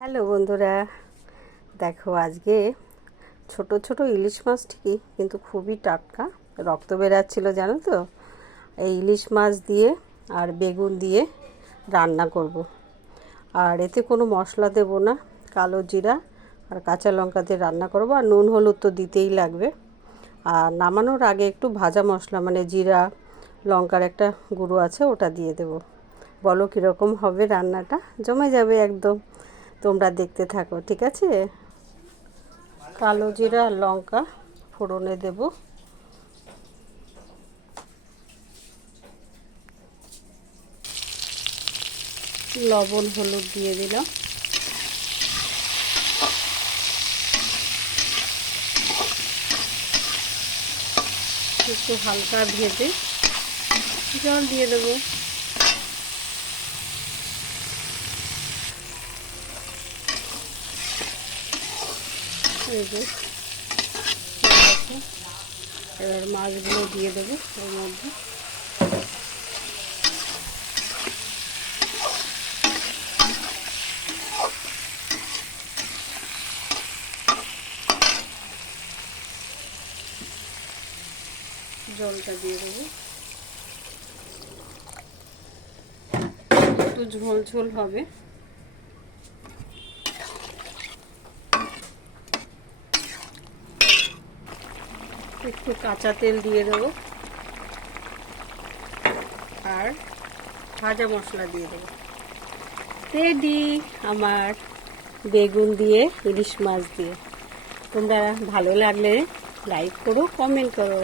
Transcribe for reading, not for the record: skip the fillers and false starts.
Hello বন্ধুরা, দেখো আজকে ছোট ছোট ইলিশ মাছ, ঠিকই কিন্তু খুবই টাটকা, রক্ত বেরাচ্ছিল জানো তো। এই ইলিশ মাছ দিয়ে আর বেগুন দিয়ে রান্না করব। আর এতে কোনো মশলা দেব না, কালো জিরা আর কাঁচা লঙ্কা দিয়ে রান্না করব। আর নুন হলুদ তো দিতেই লাগবে। আর নামানোর আগে একটু ভাজা মশলা মানে জিরা লঙ্কার একটা গুঁড়ো আছে, ওটা দিয়ে দেব। বলো কীরকম হবে রান্নাটা, জমে যাবে একদম। তোমরা দেখতে থাকো, ঠিক আছে। কালো জিরা আর লঙ্কা ফোড়নে দেব। লবণ হলুদ দিয়ে দিলাম। একটু হালকা ভেজে জল দিয়ে দেবো। এই যে এবার মাছগুলো দিয়ে দেবো ওর মধ্যে। জলটা দিয়ে দেবো, একটু ঝোল ঝোল হবে। একটু কাঁচা তেল দিয়ে দেবো আর ভাজা মশলা দিয়ে দেবো। রেডি আমার বেগুন দিয়ে ইলিশ মাছ দিয়ে। তোমরা ভালো লাগলে লাইক করো, কমেন্ট করো।